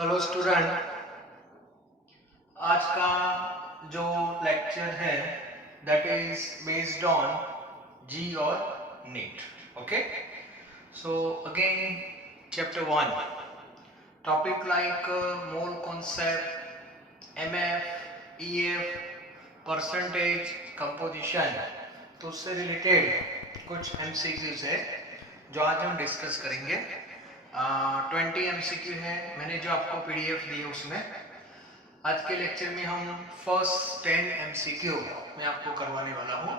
Hello student, आज का जो लेक्चर है that is based on JEE और NEET. Okay, so again chapter 1 topic like mole concept, MF, EF, percentage, composition. तो उससे रिलेटेड कुछ एमसीक्यूज है जो आज हम डिस्कस करेंगे. 20 एमसीक्यू है. मैंने जो आपको पीडीएफ दी है उसमें आज के लेक्चर में हम फर्स्ट 10 एमसीक्यू मैं आपको करवाने वाला हूँ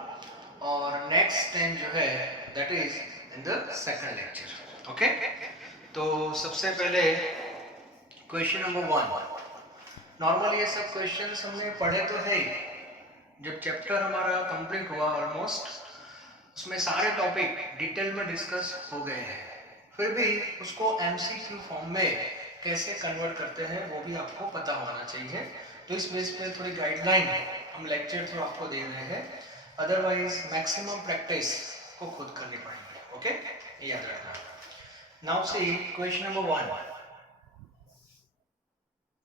और नेक्स्ट 10 जो है that is in the second lecture. Okay, तो सबसे पहले क्वेश्चन नंबर 1. नॉर्मल ये सब क्वेश्चंस हमने पढ़े तो है. जब चैप्टर हमारा कंप्लीट हुआ ऑलमोस्ट, उसमें सारे टॉपिक डिटेल में डिस्कस हो गए हैं. फिर भी उसको एमसीक्यू फॉर्म में कैसे कन्वर्ट करते हैं वो भी आपको पता होना चाहिए. तो इस बेस पे थोड़ी गाइडलाइन हम लेक्चर थ्रू आपको दे रहे हैं. अदरवाइज मैक्सिमम प्रैक्टिस को खुद करनी पड़ेगी. ओके, याद रखना. Now see question number 1.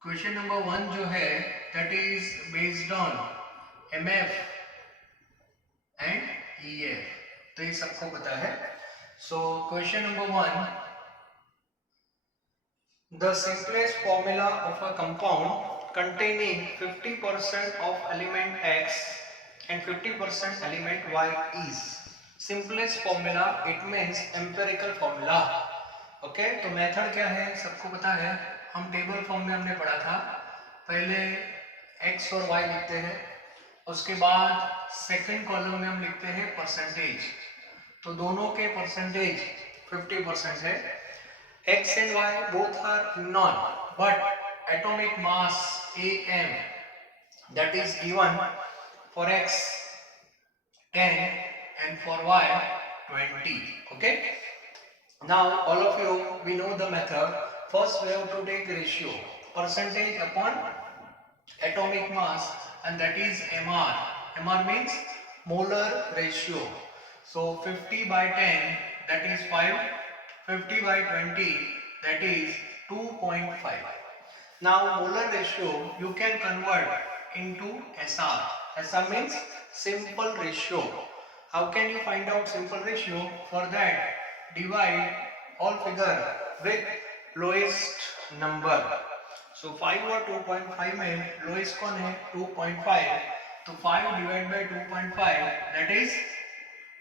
Question number 1 जो है that is based on MF and EF. तो ये सबको पता है. So question number 1, the simplest formula of a compound containing 50% of element X and 50% element Y is. Simplest formula, it means empirical formula. Okay, तो method क्या है सबको पता है. हम टेबल फॉर्म में हमने पढ़ा था. पहले x और y लिखते हैं, उसके बाद सेकंड कॉलम में हम लिखते हैं परसेंटेज. तो दोनों के परसेंटेज 50% है. X and Y both are non, but atomic mass Am that is given for X 10 and for Y 20. Okay. Now all of you we know the method. First we have to take ratio percentage upon atomic mass and that is MR. MR means molar ratio. So 50 by 10 that is 5. 50 by 20 that is 2.5. Now molar ratio you can convert into SR. SR means simple ratio. How can you find out simple ratio? For that divide all figure with lowest number. So 5 और 2.5 में lowest कौन है 2.5. तो 5 divided by 2.5 that is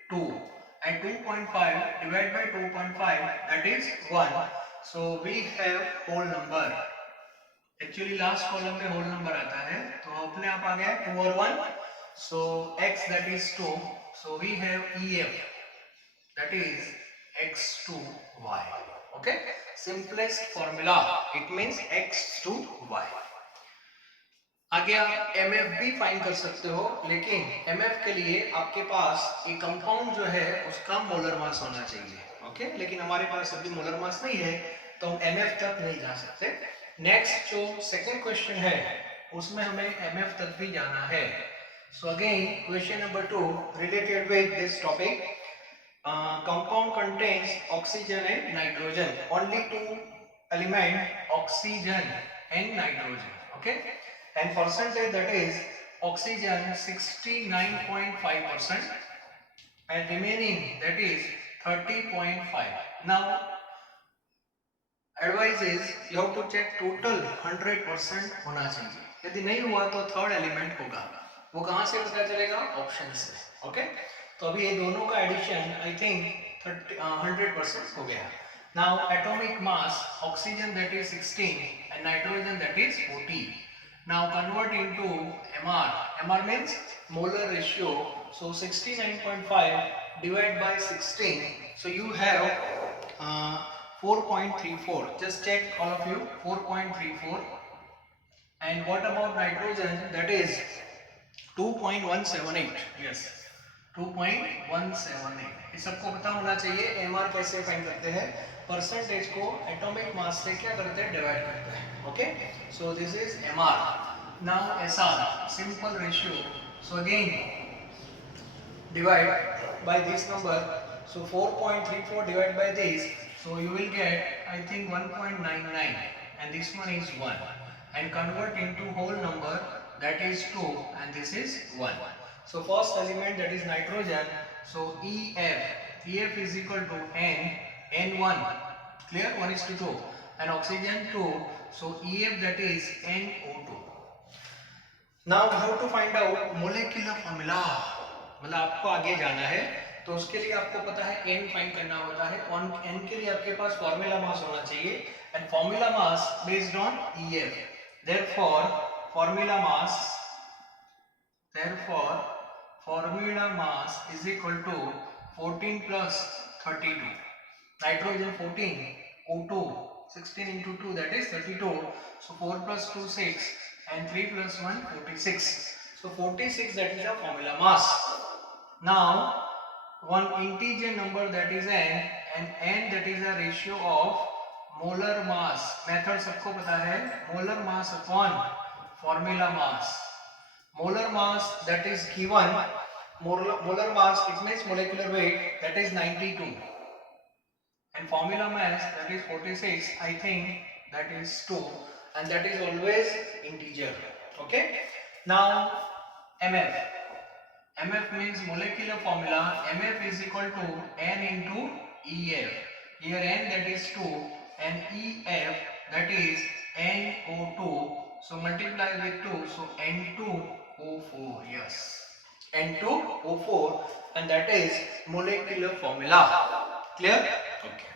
2 and 2.5 divided by 2.5 that is 1. So we have whole number. Actually last column में whole number आता है तो अपने आप आ गया 2 और 1. So x that is 2. So we have EF that is x to y. Okay, simplest formula, it means x to y. आगे आप MF भी फाइंड कर सकते हो, लेकिन MF के लिए आपके पास एक कंपाउंड जो है उसका मोलर मास होना चाहिए. ओके, लेकिन हमारे पास अभी मोलर मास नहीं है तो हम MF तक नहीं जा सकते. नेक्स्ट जो सेकंड क्वेश्चन है उसमें हमें MF तक भी जाना है. So again question number 2 related with this topic. Compound contains oxygen and nitrogen. Only 2 element oxygen and nitrogen. Okay, and percentage that is oxygen 69.5% and remaining that is 30.5. Now advice is you have to check total 100% होना चाहिए. यदि नहीं हुआ तो third element होगा. वो कहाँ से पता चलेगा? ऑप्शन से. ओके, तो अभी ये दोनों का एडिशन आई थिंक 100% हो गया. Now atomic mass oxygen that is 16 and nitrogen that is 40. Now convert into MR. MR means molar ratio. So 69.5 divided by 16. So you have 4.34. Just check all of you. 4.34. And what about nitrogen? That is 2.178. Yes, 2.178. ये सबको पता होना चाहिए. MR कैसे find करते हैं? Percentage को atomic mass से क्या करते हैं? डिवाइड करते हैं. Okay, so this is MR. Now SR, simple ratio. So again divide by this number. So 4.34 divided by this. So you will get I think 1.99 and this one is 1, and convert into whole number, that is 2, and this is 1. So first element, that is nitrogen, so EF is equal to N1, clear, 1:2, and oxygen 2, so EF, that is NO2. Now we have to find out molecular formula, मतलब आपको आगे जाना है तो उसके लिए आपको पता है n फाइंड करना होता है। ऑन n के लिए आपके पास फॉर्मूला मास होना चाहिए, and formula mass based on EF, therefore formula mass is equal to 14 plus 32, nitrogen 14, O2 16 into 2, that is 32, so 4 plus 2 6, and 3 plus 1 46, so 46, that is the formula mass. Now one integer number, that is n, and n, that is a ratio of molar mass, method सबको पता है, molar mass upon formula mass. Molar mass, that is given, molar mass, it means molecular weight, that is 92, and formula mass, that is 46, I think that is 2, and that is always integer. Okay, now MF means molecular formula, MF is equal to N into EF, here N, that is 2, and EF, that is NO2, so multiply with 2, so N2O4, yes, N2O4, and that is molecular formula. Clear? Okay,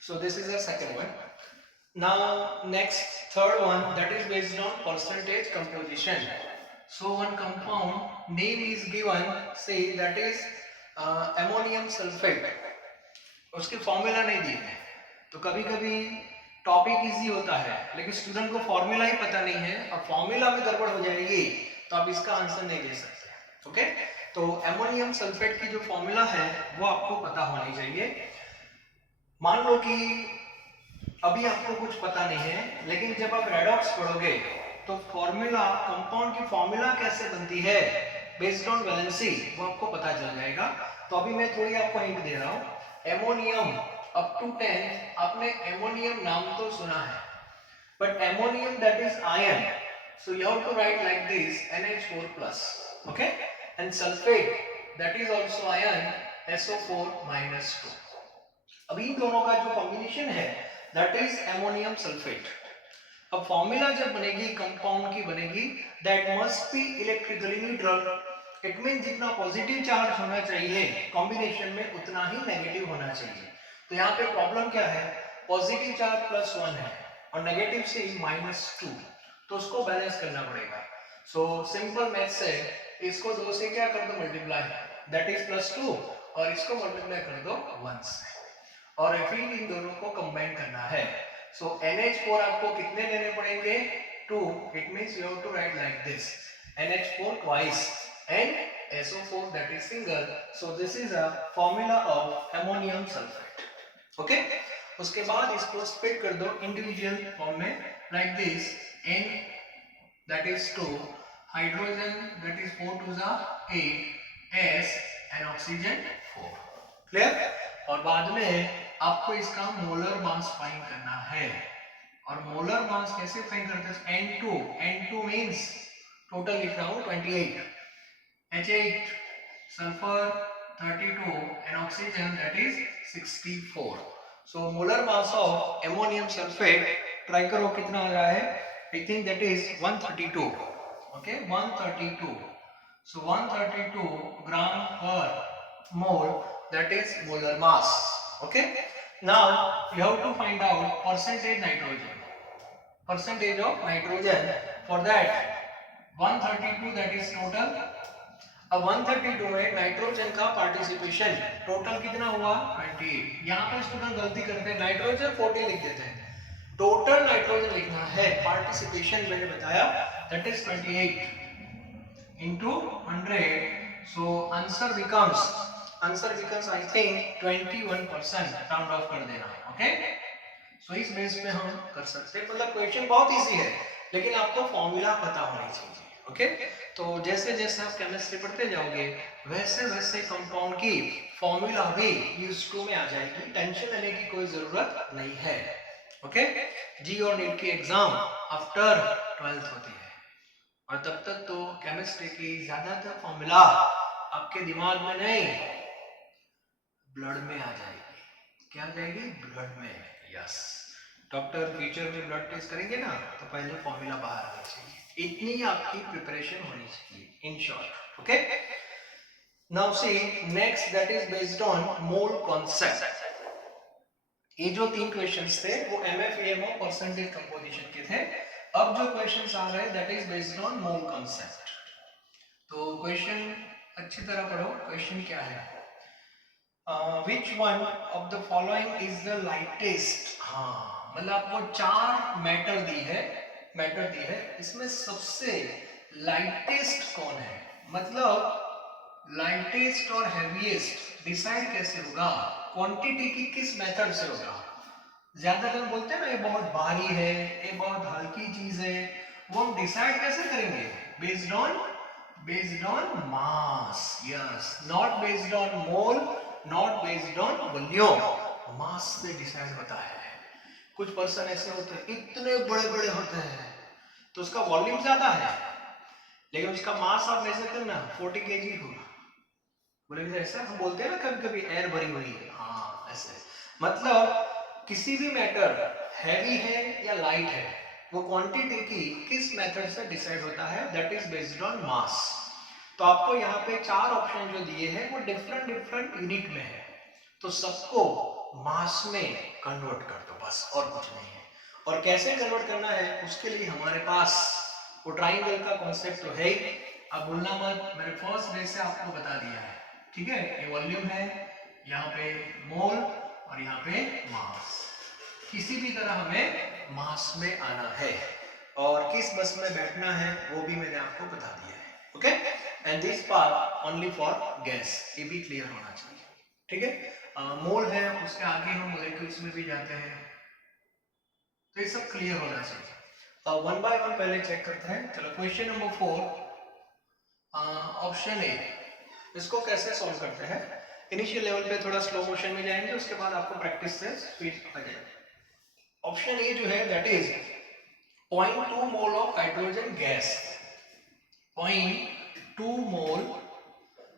so this is the second one. Now next, third one, that is based on percentage composition. So one compound name is given, say that is ammonium sulfate, उसके formula नहीं दिए हैं, तो कभी कभी topic easy होता है लेकिन स्टूडेंट को फॉर्मूला ही पता नहीं है, अब फॉर्मूला में गड़बड़ हो जाएगी तो आप इसका आंसर नहीं दे सकते। ओके, तो अमोनियम सल्फेट की जो फॉर्मूला है वो आपको पता होनी चाहिए। मान लो कि अभी आपको कुछ पता नहीं है, लेकिन जब आप रेडॉक्स पढ़ोगे तो फॉर्मूला, कंपाउंड की फॉर्मूला कैसे बनती है बेस्ड ऑन वैलेंसी, वो आपको पता चल जाएगा। तो अभी मैं थोड़ी आपको हिंट दे रहा हूँ। एमोनियम अप टू 10, आपने एमोनियम नाम तो सुना है, but ammonium that is ion, so you have to write like this NH4+, okay, and sulphate that is also ion SO4-2। अभी इन दोनों का जो कॉम्बिनेशन है दैट इज एमोनियम सल्फेट। अब फॉर्मूला जब बनेगी कंपाउंड की बनेगी, that must be electrically neutral, it mean जितना पॉजिटिव चार्ज होना चाहिए कॉम्बिनेशन में उतना ही नेगेटिव होना चाहिए। तो यहाँ पे प्रॉब्लम क्या है, पॉजिटिव चार्ज +1 है और नेगेटिव से -2, तो उसको बैलेंस करना पड़ेगा। सो सिंपल मैथ से इसको 2 से क्या कर दो मल्टीप्लाई, दैट इज +2, और इसको मल्टीप्लाई कर दो 1 से, और फिर इन दोनों को कंबाइन करना है। सो NH4 आपको कितने लेने पड़ेंगे, 2, it means you have to write like this, NH4 twice and SO4 that is single, so this is a formula of ammonium sulfate. Okay, उसके बाद इसको स्प्लिट कर दो इंडिविजुअल फॉर्म में like this, N that is 2, hydrogen that is 4 to the 8, S and oxygen 4। Clear? और बाद में आपको इसका मोलर मास फाइंड करना है, और मोलर मास कैसे फाइंड करते हैं, N2 मींस टोटल लिख रहा हूं 28, H8 sulphur 32 and oxygen that is 64। so molar mass of ammonium sulfate, try करो कितना आ रहा है, I think that is 132, okay, 132, so 132 gram per mole, that is molar mass। okay, now you have to find out percentage of nitrogen, for that 132 that is total। अब 132 में nitrogen का participation total कितना हुआ, 28। यहाँ पे student गलती करते हैं, नाइट्रोजन 40 लिख देते हैं, टोटल नाइट्रोजन लिखना है, पार्टिसिपेशन मैंने बताया that is 28 into 100, so answer becomes I think 21%, round of कर देना। ओके, सो इस बेस पे हम कर सकते हैं, मतलब क्वेश्चन बहुत इजी है लेकिन आपको फॉर्मूला पता होना चाहिए। ओके, तो जैसे जैसे आप केमिस्ट्री पढ़ते जाओगे वैसे वैसे कंपाउंड की फॉर्मूला भी यूज टू में आ जाएगी, टेंशन लेने की कोई जरूरत नहीं है। ओके, जी और नीट की एग्जाम आफ्टर 12th होती है और तब तक तो केमिस्ट्री की ज्यादातर फॉर्मूला आपके दिमाग में नहीं, ब्लड में आ जाएगी। क्या आ जाएगी? ब्लड में। यस, डॉक्टर फ्यूचर में ब्लड टेस्ट करेंगे ना, तो पहले फॉर्मूला बाहर आना चाहिए। इतनी आपकी प्रिपरेशन होनी चाहिए in short. Okay, now see next, that is based on mole concept. ये जो 3 क्वेश्चंस थे वो MFEMO परसेंटेज कंपोजिशन के थे। अब जो क्वेश्चंस आ रहे हैं that is based on mole concept. तो क्वेश्चन अच्छी तरह पढ़ो। क्वेश्चन क्या है? which one of the following is the lightest? हाँ, मतलब आपको 4 मैटर दी है, इसमें सबसे लाइटेस्ट कौन है? मतलब लाइटेस्ट और हैवीएस्ट डिसाइड कैसे होगा? क्वांटिटी की किस मेथड से होगा? ज्यादातर बोलते हैं ना ये बहुत भारी है, ये बहुत हल्की चीज है, वो हम डिसाइड कैसे करेंगे? Based on mass. Yes, not based on mole, not based on volume, mass से डिसाइड होता है। कुछ पर्सन ऐसे होते हैं इतने बड़े बड़े होते हैं तो उसका वॉल्यूम ज्यादा है लेकिन उसका मास आप मेजर करना 40 kg होगा। बोले ऐसा हम बोलते हैं ना कभी कभी एयर भरी हुई है। हाँ, ऐसे मतलब किसी भी मैटर हैवी है या लाइट है, वो क्वांटिटी की किस मेथड से डिसाइड होता है? दैट इज बेस्ड ऑन मास। तो आपको यहाँ पे 4 ऑप्शन जो दिए हैं वो डिफरेंट यूनिट में है, तो सबको मास में कन्वर्ट कर दो बस, और कुछ नहीं है। और कैसे कन्वर्ट करना है उसके लिए हमारे पास वो ट्राइंगल का कॉन्सेप्ट तो है ही। अब भूलना मत, मैंने फर्स्ट डे से आपको बता दिया है। ठीक है, ये वॉल्यूम है, यहाँ पे मोल और यहाँ पे मास। किसी भी तरह हमें मास में आना है और किस बस में बैठना है वो भी मैंने आपको बता दिया है। Okay, and this part only for gas, ये भी क्लियर होना चाहिए। ठीक है, मोल है, उसके आगे हम मॉलिक्यूल्स में भी जाते हैं, तो ये सब क्लियर होना चाहिए। वन बाय वन पहले चेक करते हैं। चलो, क्वेश्चन नंबर 4, ऑप्शन ए, इसको कैसे सॉल्व करते हैं? इनिशियल लेवल पे थोड़ा स्लो मोशन में जाएंगे, उसके बाद आपको प्रैक्टिस से स्पीड आ जाएगा। ऑप्शन ए जो है that is 0.2 mole of hydrogen gas. 0.2 mole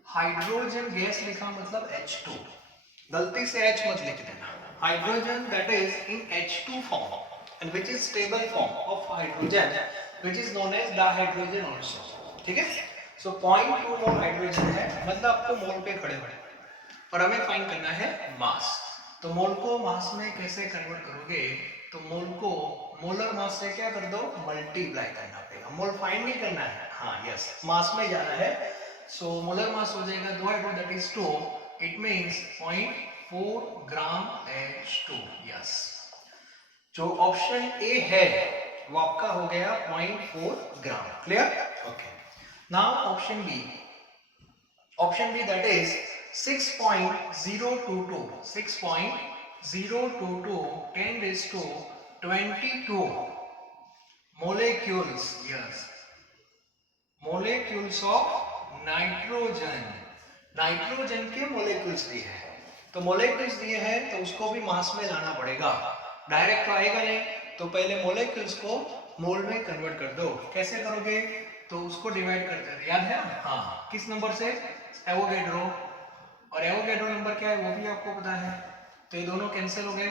hydrogen gas लिखा मतलब H2, गलती से H मत लिख देना। Hydrogen that is in H2 form and which is stable form of hydrogen which is known as dihydrogen also. ठीक है, सो 0.2 मोल हाइड्रोजन है, मतलब आपको मोल पे खड़े खड़े और हमें फाइंड करना है मास। तो मोल को मास में कैसे कन्वर्ट करोगे? तो मोल को मोलर मास से क्या कर दो? मल्टीप्लाई करना पड़ेगा। मोल फाइंड नहीं करना है, हाँ यस, मास में जाना है। सो मोलर मास हो जाएगा 2 that is 2, it means 0.4 gram H2। Yes, जो ऑप्शन ए है वो आपका हो गया 0.4 gram. Clear? Okay, now option B that is 6.022 10⁻22 molecules, yes, molecules of nitrogen के मोलेक्यूल्स दिए हैं। तो मोलेक्यूल्स दिए हैं तो उसको भी मास में लाना पड़ेगा, डायरेक्ट तो आएगा नहीं। तो पहले मोलेक्यूल्स को मोल में कन्वर्ट कर दो। कैसे करोगे? तो उसको डिवाइड करते हैं, याद है? हाँ, किस नंबर से? एवोगैड्रो, और एवोगैड्रो नंबर क्या है वो भी आपको पता है। तो ये दोनों कैंसिल हो गए।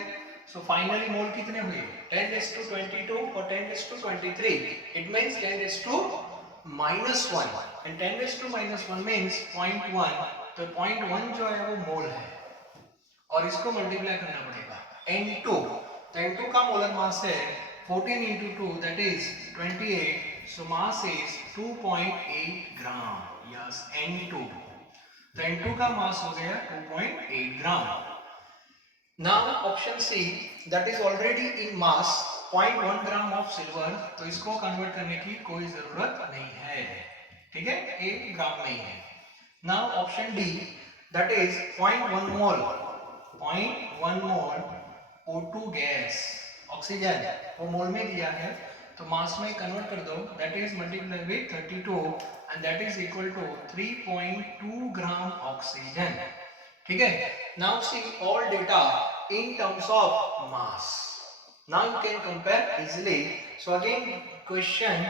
सो फाइनली मोल कितने हुए? 10⁻22 और 10⁻23, इट मींस 10⁻⁻1 एंड 10⁻⁻1 मींस 0.1। तो 0.1 जो है वो मोल है और इसको मल्टीप्लाई करना पड़ेगा N2। तो N2 का मोलर मास है 14 into 2 that is 28, so mass is 2.8 gram. Yes, N2, तो N2 का मास हो गया 2.8 gram. Now option C that is already in mass 0.1 gram of silver, तो इसको कन्वर्ट करने की कोई जरूरत नहीं है। ठीक है, 1 ग्राम नहीं है। Now option D that is 0.1 mole O2 gas, oxygen, वो मोल में दिया है तो मास में कन्वर्ट कर दो, that is multiply with 32 and that is equal to 3.2 gram oxygen. ठीक है, now see all data in terms of mass. Now you can compare easily. So again question,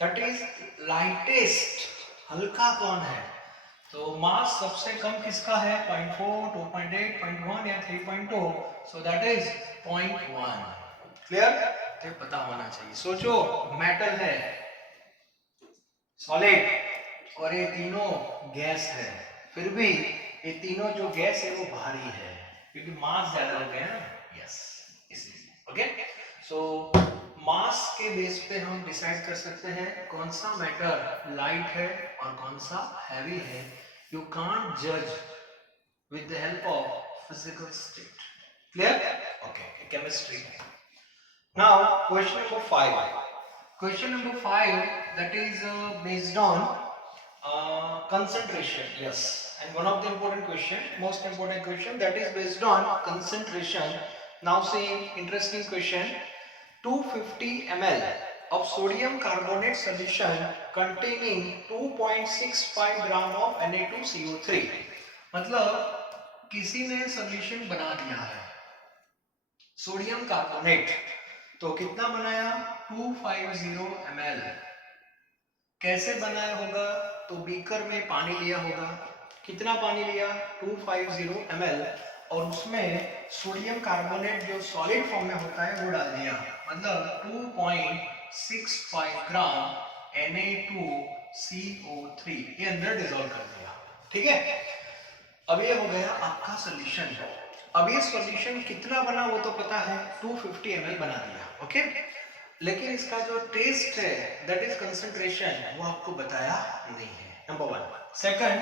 that is lightest, हल्का कौन है? तो मास सबसे कम किसका है? 0.4, 2.8, 0.1 या 3.2. So that is 0.1. क्लियर? ये पता होना चाहिए. सोचो मेटल है, सॉलिड और ये तीनों गैस है, फिर भी ये तीनों जो गैस है वो भारी है क्योंकि मास ज्यादा हो गया ना. यस, इसलिए. ओके, सो मास के बेस पे हम डिसाइड कर सकते हैं कौन सा मैटर लाइट है और कौन सा हैवी है. यू कांट जज with the help of physical state. Clear? Okay, chemistry. Now question number 5. Question number 5, that is based on concentration. Yes, and one of the important question, most important question, that is based on concentration. Now see, interesting question. 250 ml of sodium carbonate solution containing 2.65 gram of Na2CO3. मतलब किसी ने solution बना दिया है sodium carbonate, तो कितना बनाया? 250 ml. कैसे बनाया होगा? तो बीकर में पानी लिया होगा. कितना पानी लिया? 250 ml, और उसमें सोडियम कार्बोनेट जो सॉलिड फॉर्म में होता है वो डाल दिया. मतलब 2.65 ग्राम Na2CO3 ये अंदर डिसॉल्व कर दिया. ठीक है, अब ये हो गया आपका सॉल्यूशन. अब ये सॉल्यूशन कितना बना वो तो पता है, 250 ml बना दिया. ओके, लेकिन इसका जो टेस्ट है, दैट इज कंसंट्रेशन, वो आपको बताया नहीं है. नंबर 1. सेकंड,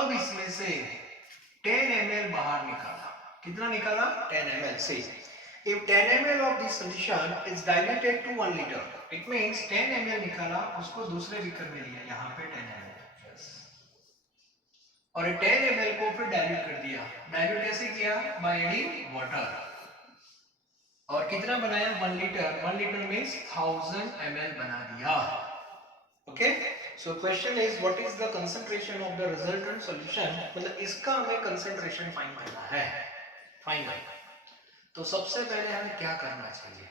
अब इसमें से 10 ml बाहर निकाला. कितना निकाला? 10 ml से. If 10 ml of this solution is diluted to 1 liter, it means 10 ml निकाला, उसको दूसरे बीकर में लिया, यहाँ पे 10 ml. और 10 ml को फिर डाइल्यूट कर दिया. डाइल्यूट कैसे किया? By adding water. और कितना बनाया? 1 लीटर. 1 लीटर मींस 1000 ml बना दिया. Okay, so question is what is the concentration of the resultant solution. मतलब इसका हमें कंसंट्रेशन फाइंड करना है. फाइनल. तो सबसे पहले हमें क्या करना चाहिए?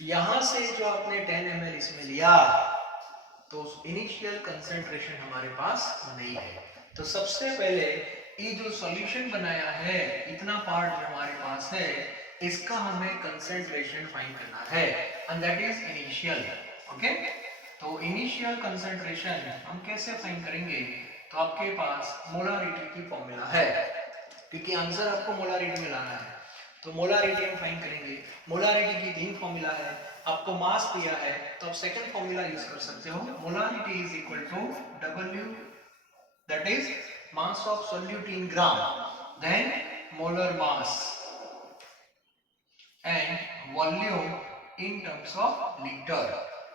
यहां से जो आपने 10 ml इसमें लिया, तो इनिशियल कंसंट्रेशन हमारे पास नहीं है. तो सबसे पहले ये जो सॉल्यूशन बनाया है, इतना पार्ट जो हमारे पास है, इसका हमें कंसंट्रेशन फाइंड करना है, and that is initial. Okay, तो इनिशियल कंसंट्रेशन हम कैसे फाइंड करेंगे? तो आपके पास मोलारिटी की फॉर्मूला है, क्योंकि आंसर आपको मोलारिटी में लाना है. तो मोलारिटी हम फाइंड करेंगे. मोलारिटी की 3 फॉर्मूला है. आपको मास दिया है तो आप सेकंड फॉर्मूला यूज कर सकते हो. Molarity is equal to W, that is mass of solute in gram, then molar mass and volume in terms of liter.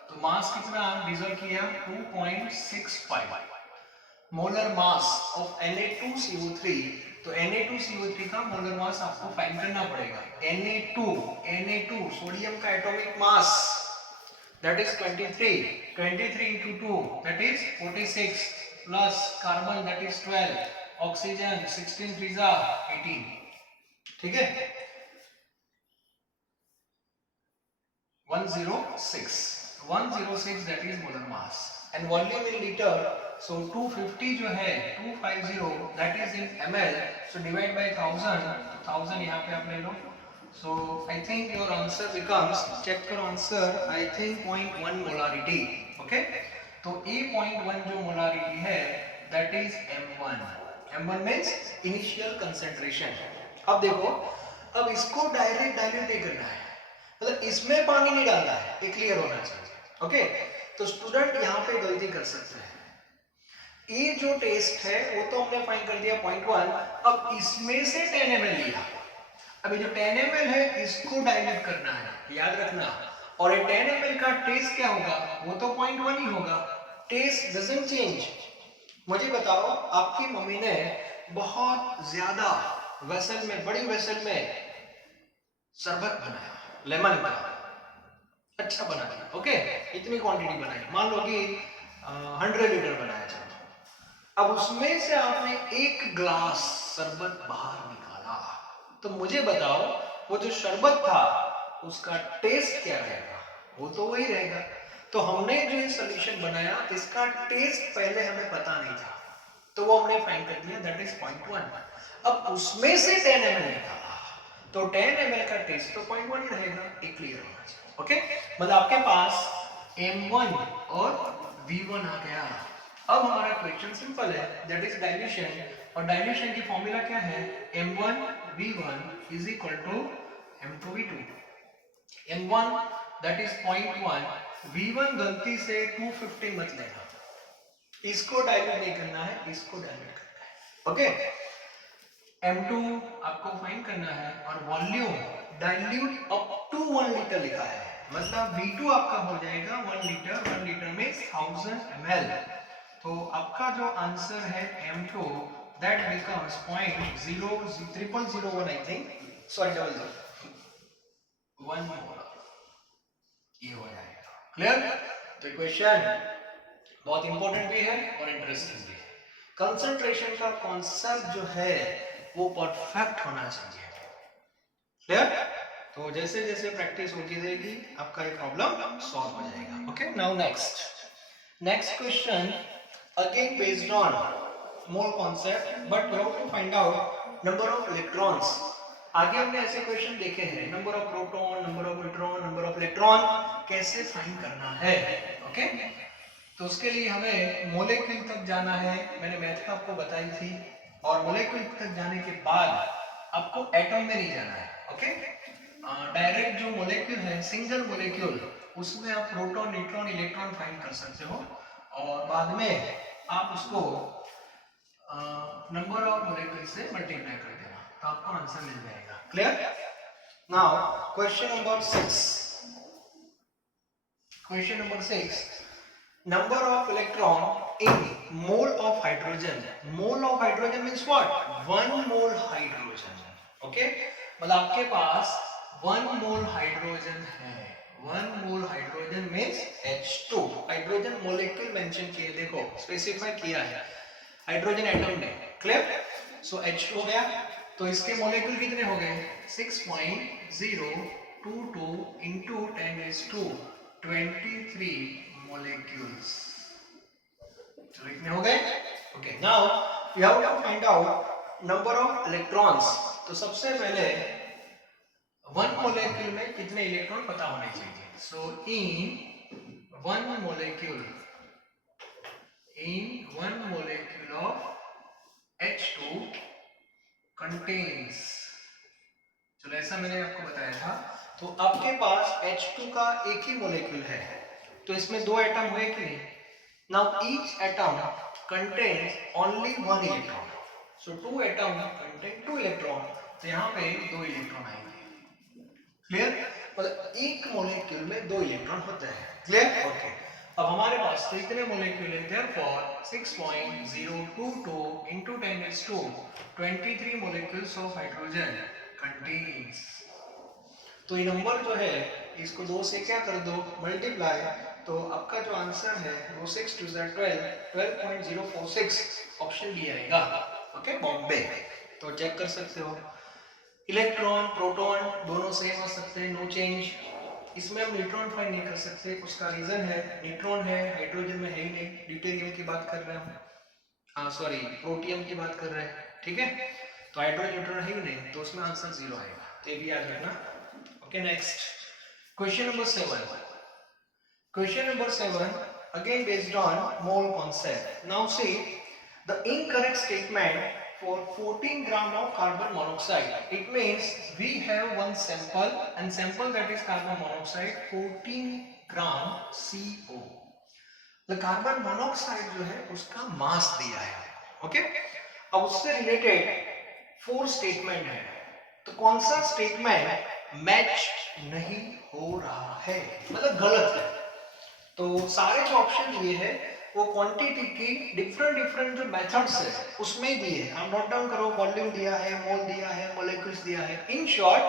तो मास कितना डिसॉल्व किया? 2.65. मोलर मास ऑफ Na2CO3, तो Na2CO3 का मोलर मास आपको find करना पड़ेगा. Na2 सोडियम का atomic mass, that is 23 into 2, that is 46, plus carbon, that is 12, oxygen 16 3 18. ठीक है, 106, that is molar mass, and volume in liter. So 250 जो है 250, that is in ml, so divide by 1000 यहाँ पे आप ले लो. So I think your answer becomes, check your answer, I think 0.1 molarity. Okay, तो A 0.1 जो मोलारिटी है, that is M1. M1 means initial concentration. अब देखो, अब इसको डायरेक्ट डाइल्यूट नहीं करना है, मतलब इसमें पानी नहीं डालना है, ये क्लियर होना चाहिए. ओके, तो स्टूडेंट यहाँ पे गलती कर सकते हैं. ये जो टेस्ट है वो तो हमने फाइंड कर दिया 0.1. अब इसमें से 10 ml लिया. अभी जो 10 ml है इसको डाइल्यूट करना है, याद रखना. और ये 10 ml का टेस्ट क्या होगा? वो तो 0.1 ही होगा. Test doesn't change. मुझे बताओ, आपकी मम्मी ने बहुत ज्यादा वेसल में, बड़ी वेसल में शरबत बनाया लेमन का, अच्छा बना दिया. ओके, इतनी क्वांटिटी बनाई, मान लो कि 100 लीटर बनाया. चलो, अब उसमें से आपने 1 ग्लास शरबत बाहर निकाला, तो मुझे बताओ वो जो शरबत था उसका टेस्ट क्या रहेगा, वो तो वही रहेगा। तो हमने जो ये सोल्यूशन बनाया इसका टेस्ट पहले हमें पता नहीं था, तो वो हमने फाइंड कर दिया, दैट इज 0.1। अब उसमें से 10 ml निकाला, तो 10 ml का टेस्ट तो 0.1 ही रहेगा, ये क्लियर होना चाहिए। ओके, मतलब आपके पास M1 और V1 आ गया। अब हमारा क्वेश्चन सिंपल है, दैट इज डाइल्यूशन, और डाइल्यूशन की फॉर्मूला क्या है, M1 V1 is equal to M2 V2। M1 that is 0.1, V1 गलती से 250 मत लेना, इसको डाइल्यूट नहीं करना है, इसको डाइल्यूट करना है। ओके, M2 आपको फाइंड करना है, और volume dilute up to 1 litre लिखा है, मतलब V2 आपका हो जाएगा 1 लीटर, 1 लीटर में 1000 ml। तो आपका जो आंसर है M2 that becomes 0.00001 I think, sorry 1 मोल, ये हो जाएगा। क्लियर? तो क्वेश्चन बहुत इंपॉर्टेंट भी है और इंटरेस्टिंग भी है। कंसंट्रेशन का कॉन्सेप्ट जो है वो परफेक्ट होना चाहिए। क्लियर? तो जैसे जैसे प्रैक्टिस होती जाएगी आपका ये प्रॉब्लम सॉल्व हो जाएगा। Okay, now next question again based on mole concept, but we have to find out number of electrons. आगे हमने ऐसे क्वेश्चन देखे हैं, number of proton, number of neutron, number of electron कैसे फाइंड करना है। ओके, तो उसके लिए हमें मोलेक्यूल तक जाना है, मैंने मेथड आपको बताई थी, और मोलेक्यूल तक जाने के बाद आपको एटम में नहीं जाना है। ओके, डायरेक्ट जो मोलेक्यूल है सिंगल मोलेक्यूल, उसमें आप प्रोटॉन, न्यूट्रॉन, इलेक्ट्रॉन फाइंड कर सकते हो, और बाद में आप उसको नंबर ऑफ मोलेक्यूल से मल्टीप्लाई कर देना, तो आपको आंसर मिल जाएगा। Clear? Now question number 6, number of electron in mole of hydrogen. Mole of hydrogen means what? 1 mole hydrogen. Okay, मतलब आपके पास 1 mole hydrogen है, 1 mole hydrogen means H2। Hydrogen molecule mention किए, देखो स्पेसिफाई किया है हाइड्रोजन एटम ने। Clear? सो H2 हो गया, तो इसके मोलेक्यूल कितने हो गए, 6.022 into 10⁻²⁵ molecules। चलो इतने हो गए। Okay, now we have to find out number of electrons. तो सबसे पहले 1 मोलेक्यूल में कितने इलेक्ट्रॉन पता होने चाहिए। सो इन 1 मोलेक्यूल ऑफ H2 contains, चलो ऐसा मैंने आपको बताया था, तो आपके पास H2 का एक ही मोलेक्यूल है, तो इसमें 2 एटम हुए कि नहीं। Now each atom contains only 1 electron, so 2 atom contain 2 electron, तो यहाँ पे 2 इलेक्ट्रॉन आएंगे। क्लियर? मतलब एक मोलेक्यूल में 2 इलेक्ट्रॉन होते हैं। क्लियर? ओके, अब हमारे पास तो इतने मोलेक्यूल हैं, therefore 6.022 into 10⁻²⁵ molecules of hydrogen contains. तो ये नंबर जो है इसको 2 से क्या कर दो, मल्टीप्लाई, तो आपका जो आंसर है वो 6 2 12, 12.046 ऑप्शन डी आएगा। ओके, बॉम्बे। तो चेक कर सकते हो, इलेक्ट्रॉन प्रोटॉन दोनों सेम हो सकते हैं, नो चेंज। इसमें हम न्यूट्रॉन फाइंड नहीं कर सकते, उसका रीजन है न्यूट्रॉन है हाइड्रोजन में है ही नहीं, ड्यूटेरियम की बात कर रहे हैं हम, हाँ सॉरी प्रोटियम की बात कर रहे हैं। ठीक है, तो हाइड्रोजन न्यूट्रॉन है ही नहीं, तो उसमें आंसर 0 आएगा, तो ये भी याद रखना। Okay, next question number 7 again based on mole concept. Now see the incorrect statement for 14 gram of carbon monoxide. It means we have one sample and sample that is carbon monoxide 14 gram CO. The carbon monoxide जो है उसका मास दिया है। Okay, अब उससे related 4 statement है, तो कौन सा स्टेटमेंट मैच नहीं हो रहा है, मतलब गलत है। तो सारे जो ऑप्शन दिए हैं वो क्वांटिटी की डिफरेंट जो मेथड्स है उसमें दिए हैं। आप नोट डाउन करो, वॉल्यूम दिया है, मोल दिया है, मोलेक्यूल्स दिया है। इन शॉर्ट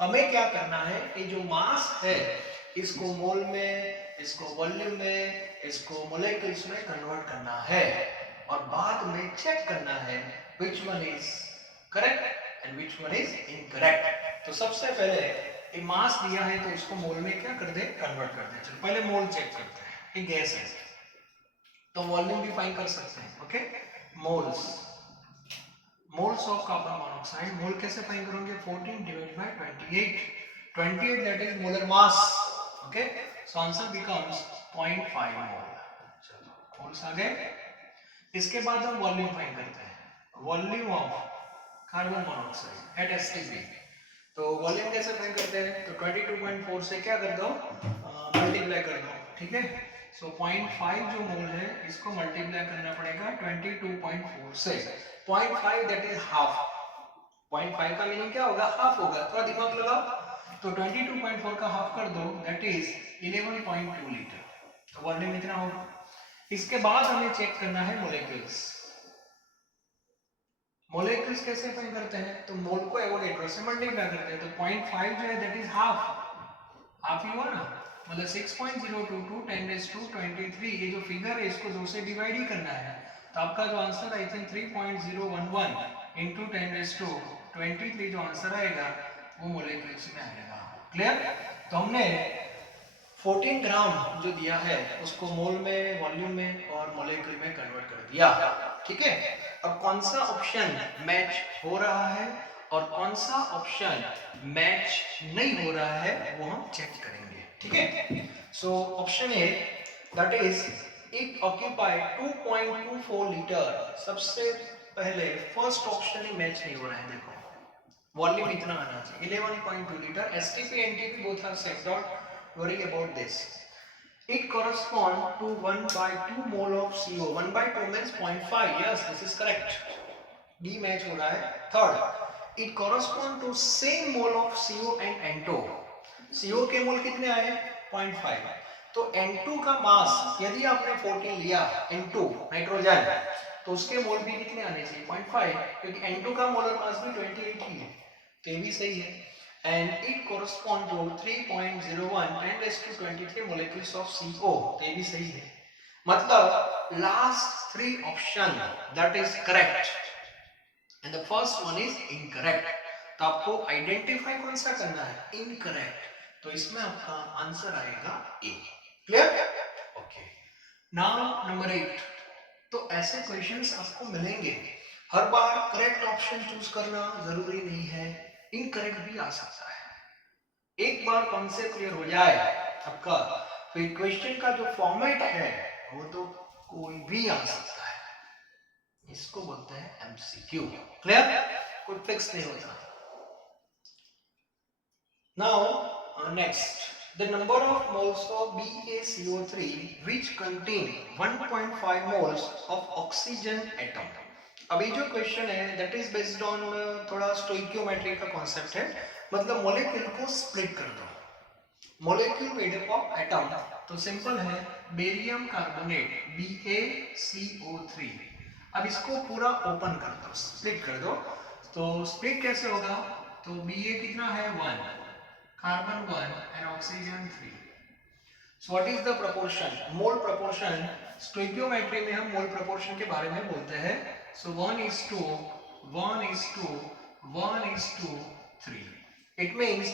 हमें क्या करना है, ये जो मास है इसको मोल में, इसको वॉल्यूम में, इसको मोलेक्यूल्स में कन्वर्ट करना है, और बाद में चेक करना है which one is correct and which one is incorrect। तो सबसे पहले मास दिया है तो उसको मोल में क्या कर दे, कन्वर्ट कर दे। चलो पहले मोल चेक करते हैं कि गैस है, तो वॉल्यूम भी फाइंड कर सकते हैं। Okay, moles of carbon monoxide, mole कैसे फाइंड करोगे, 14 divide by 28 that is molar mass. Okay, so answer becomes 0.5 mole. चलो मोल्स आ गए। इसके बाद हम वॉल्यूम फाइंड करते हैं, volume of carbon monoxide at STP. तो वॉल्यूम कैसे फाइंड करते हैं, तो 22.4 से क्या कर दो, मल्टीप्लाई कर दो। ठीक है, सो 0.5 जो मोल है इसको मल्टीप्लाई करना पड़ेगा 22.4 से। 0.5 दैट इज हाफ। 0.5 का मीनिंग क्या होगा, हाफ होगा। थोड़ा दिमाग लगाओ, तो 22.4 का हाफ कर दो दैट इज 11.2 लीटर। तो वॉल्यूम इतना होगा। इसके बाद हमें चेक करना है मोलेक्यूल्स। मोलेक्यूल्स कैसे फाइंड करते हैं, तो मोल को एवोगैड्रो से मल्टीप्लाई करते हैं। तो 0.5 जो है दैट इज हाफ ही हुआ ना, मतलब 6.022 10⁻23। ये जो फिगर है इसको 2 से डिवाइड ही करना है। तो आपका जो आंसर आई थिंक 3.011 इनटू 10⁻23 जो आंसर आएगा वो मोलेक्यूल्स में आएगा। क्लियर। तो हमने 14 ग्राम जो दिया है उसको मोल में, वॉल्यूम में और मोलेक्यूल में कन्वर्ट कर दिया। ठीक है, अब कौन सा ऑप्शन मैच हो रहा है और कौन सा ऑप्शन मैच नहीं हो रहा है वो हम चेक करेंगे। ठीक है, so option A that is it occupy 2.24 litre. सबसे पहले फर्स्ट ऑप्शन ही मैच नहीं हो रहा है। देखो वॉल्यूम इतना आना चाहिए 11.2 litre. STP NTP both are same, don't worry about this. It corresponds to 1/2 mole of CO. 1/2 means 0.5. Yes, this is correct. D match हो रहा है। Third, it corresponds to same mole of CO and N2. CO के मोल कितने आए? 0.5. तो N2 का मास यदि आपने 14 लिया, N2 नाइट्रोजन, तो उसके मोल भी कितने आने चाहिए? 0.5, क्योंकि N2 का मोलर मास भी 28 ही है, तो ये भी सही है। And it corresponds to 3.01 10⁻23 molecules of CO, तो ये भी सही है। मतलब last 3 option that is correct and the first one is incorrect। तो आपको आइडेंटिफाई कौन सा करना है, इनकरेक्ट। तो इसमें आपका आंसर आएगा ए। क्लियर। Okay, now number 8। तो ऐसे क्वेश्चंस आपको मिलेंगे। हर बार करेक्ट ऑप्शन चूज करना जरूरी नहीं है, इनकरेक्ट भी आ सकता है। एक बार कॉन्सेप्ट क्लियर हो जाए आपका, फिर क्वेश्चन का जो फॉर्मेट है वो तो कोई भी आ सकता है। इसको बोलते हैं एमसीक्यू। क्लियर, कोई फिक्स नहीं होता। Now next, the number of moles of BaCO3 which contain 1.5 moles of oxygen atom। अभी जो क्वेश्चन है दैट इज बेस्ड ऑन थोड़ा स्टोइकियोमेट्री का कॉन्सेप्ट है, मतलब मॉलिक्यूल को स्प्लिट कर दो। Molecule made up of atom, तो सिंपल है बेरियम कार्बोनेट BaCO3। अब इसको पूरा ओपन कर दो, स्प्लिट कर दो। तो स्प्लिट कैसे होगा, तो Ba कितना है 1, carbon 1 and oxygen 3। So what is the proportion, mole proportion. Stoichiometry में हम मोल प्रोपोर्शन के बारे में बोलते हैं। सो 1:1:1:3। It means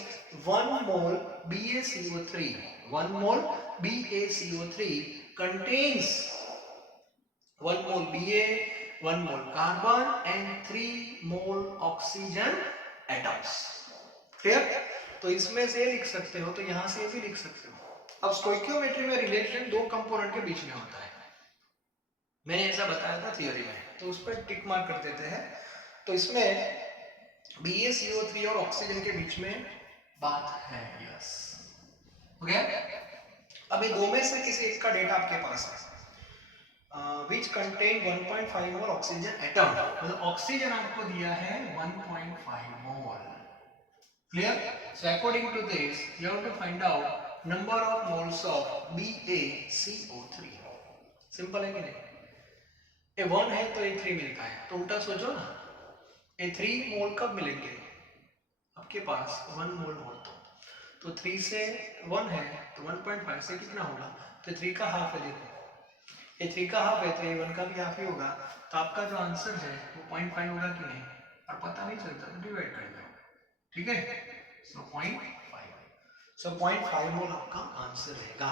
1 mole BaCO3, 1 mole BaCO3 contains 1 mole Ba, 1 mole carbon and 3 mole oxygen atoms। Clear. तो इसमें से लिख सकते हो, तो यहां से भी लिख सकते हो। अब स्टोइकियोमेट्री में रिलेशन दो कंपोनेंट के बीच में होता है, मैंने ऐसा बताया था थियोरी में, तो उस पर टिक मार्क कर देते हैं। तो इसमें BaCO3 और ऑक्सीजन के बीच में बात है। यस, हो गया। अब ये दो में से किसी एक का डेटा आपके पास है, which contain 1.5 mole oxygen atom, मतलब ऑक्सीजन आपको दिया है 1.5 mole. Clear. So according to this you have to find out number of moles of BaCO3। Simple है कि नहीं। ए 1 है तो ए 3 मिलता है, तो उल्टा सोचो ना, ए 3 मोल कब मिलेंगे आपके पास 1 मोल हो तो 3 से 1 है तो 1.5 से कितना होगा, तो 3 का हाफ है। देखो ये 3 का हाफ है तो ये 1 का भी हाफ ही होगा। तो आपका जो आंसर है वो 0.5 होगा कि नहीं, और पता नहीं चलता तो डिवाइड कर दो। ठीक है, सो 0.5। सो 0.5 मोल आपका आंसर रहेगा.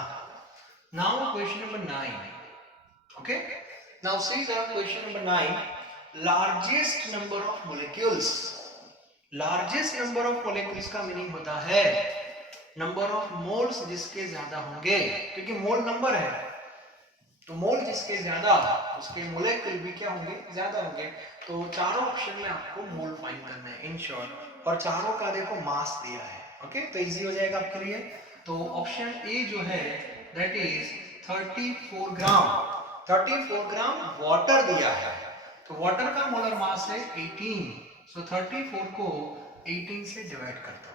Now question number 9. Okay, now see the question number 9. Largest number of molecules. Largest number of molecules का मीनिंग होता है नंबर ऑफ मोल्स जिसके ज्यादा होंगे, क्योंकि मोल नंबर है तो मोल जिसके ज्यादा उसके मोलेक्यूल भी क्या होंगे, ज्यादा होंगे. तो चारों ऑप्शन में आपको मोल फाइंड करना है इन शॉर्ट, और चारों का देखो मास दिया है. ओके, तो इजी हो जाएगा आपके लिए. तो ऑप्शन ए जो है that is 34 gram. 34 gram water दिया है, तो वाटर का मोलर मास है 18. सो 34 को 18 से डिवाइड कर दो.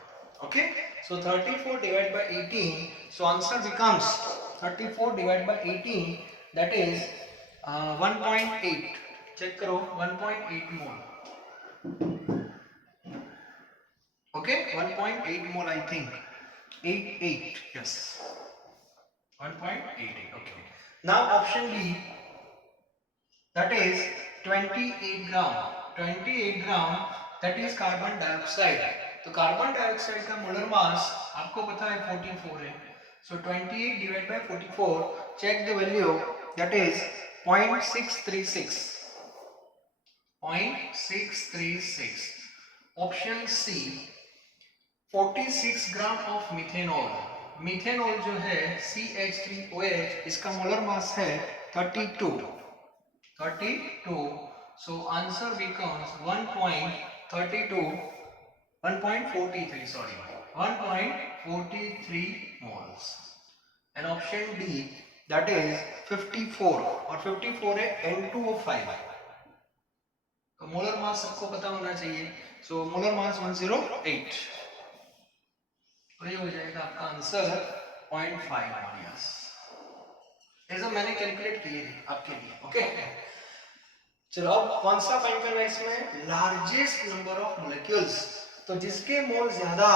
Okay, so 34 divide by 18, so answer becomes 34 divide by 18, that is 1.8. Check करो 1.8 mole. Okay, 1.8 mole I think 88. yes 1.88. okay, now option B, that is 28 gram. 28 gram that is carbon dioxide. तो carbon dioxide का molar mass आपको पता है 44 है. So 28 divided by 44, check the value, that is 0.636. 0.636. Option C, 46 gram of methanol. Methanol जो है CH3OH, इसका molar mass है 32. So answer becomes 1.32, 1.43, sorry, 1.43 moles. And option D, that is 54, और 54 है N2O5. तो मोलर मास सबको पता होना चाहिए. So molar mass 108. तो ये हो जाएगा आपका आंसर 0.5 मोल. ऐसा मैंने कैलकुलेट किए थे आपके लिए. ओके, चलो अब कौन सा फाइंड करना है इसमें, लार्जेस्ट नंबर ऑफ मोलिक्यूल्स. तो जिसके मोल ज्यादा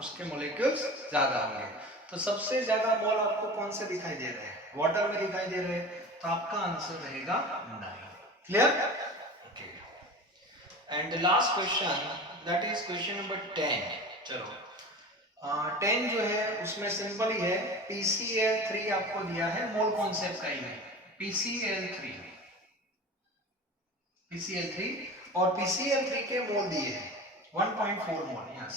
उसके मोलिक्यूल्स ज्यादा होंगे. तो सबसे ज्यादा मोल आपको कौन से दिखाई दे रहे हैं, वाटर में दिखाई दे रहे हैं, तो आपका आंसर रहेगा 9. Clear? Okay, and the last question, that is question number 10. चलो 10 जो है उसमें सिंपल ही है. PCl3 आपको दिया है, मोल कॉन्सेप्ट का ही है. PCl3 और PCl3 के मोल दिए हैं 1.4 मोल. यस,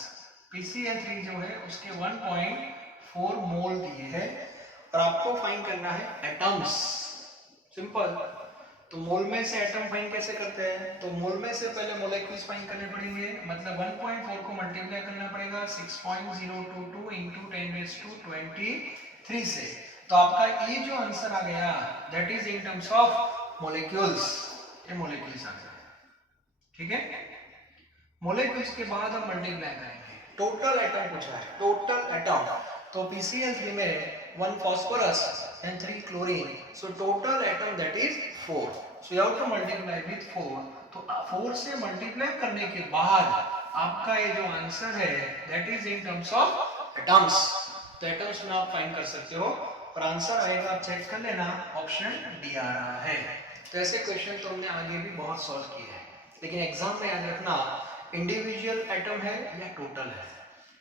PCl3 जो है उसके 1.4 मोल दिए हैं, और आपको फाइंड करना है एटम्स. सिंपल. तो मोल में से एटम फाइंड कैसे करते हैं, तो मोल में से पहले मोलेक्यूल्स फाइंड करने पड़ेंगे. मतलब 1.4 को मल्टीप्लाई करना पड़ेगा 6.022 into 10⁻23 से. तो आपका ये जो आंसर आ गया that is in terms of molecules. ये मोलेक्यूल्स आ गए. ठीक है, मोलेक्यूल्स के बाद हम मल्टीप्लाई करेंगे. टोटल एटम पूछा है, टोटल एटम. तो PCl3 में 1 phosphorus and 3 chlorine, so total atom that is 4. so you have to multiply with 4. तो 4 से मल्टीप्लाई करने के बाद आपका ये जो आंसर है that is in terms of atoms. तो एटम्स में आप फाइंड कर सकते हो, और आंसर आएगा आप चेक कर लेना, ऑप्शन डी आ रहा है. तो ऐसे क्वेश्चन तो हमने आगे भी बहुत सॉल्व किए हैं, लेकिन एग्जाम में याद रखना इंडिविजुअल एटम है या टोटल है.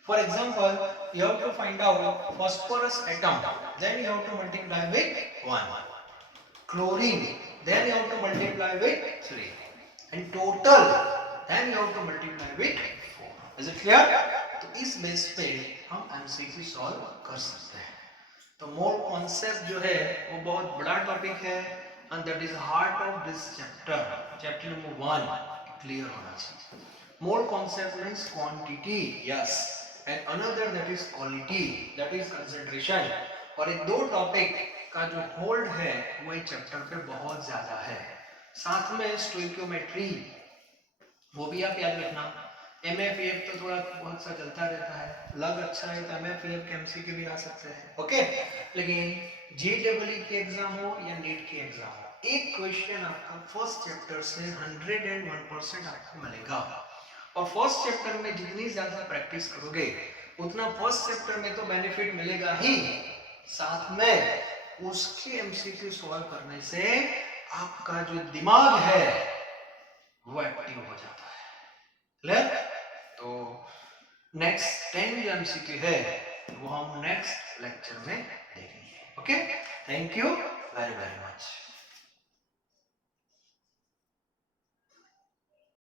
For example, you have to find out phosphorus atom, then you have to multiply with 1. Chlorine, then you have to multiply with 3. And total, then you have to multiply with 4. Is it clear? तो इस base पे हम MCQ solve कर सकते हैं. तो mole concept जो है वो बहुत बड़ा टॉपिक है, and that is heart of this chapter. Chapter number 1 clear होना चाहिए. Mole concept means quantity, yes. And another that is quality, that is concentration. और ये दो टॉपिक का जो होल्ड है वो इस चैप्टर पे बहुत ज्यादा है. साथ में स्टोइकियोमेट्री वो भी आप याद रखना. MFEF तो थोड़ा बहुत सा चलता रहता है, लग अच्छा है तो MFEF के MCQ भी आ सकते हैं. ओके, लेकिन JEE की एग्जाम हो या नीट की एग्जाम हो, एक क्वेश्चन आपका फर्स्ट चैप्टर से 101% आपको मिलेगा. और फर्स्ट चैप्टर में जितनी ज्यादा प्रैक्टिस करोगे उतना फर्स्ट चैप्टर में तो बेनिफिट मिलेगा ही, साथ में उसके MCQ सॉल्व करने से आपका जो दिमाग है वो एक्टिव हो जाता है. क्लियर? तो नेक्स्ट 10 जो एमसीक्यू है वो हम नेक्स्ट लेक्चर में देखेंगे. Okay, thank you very very much.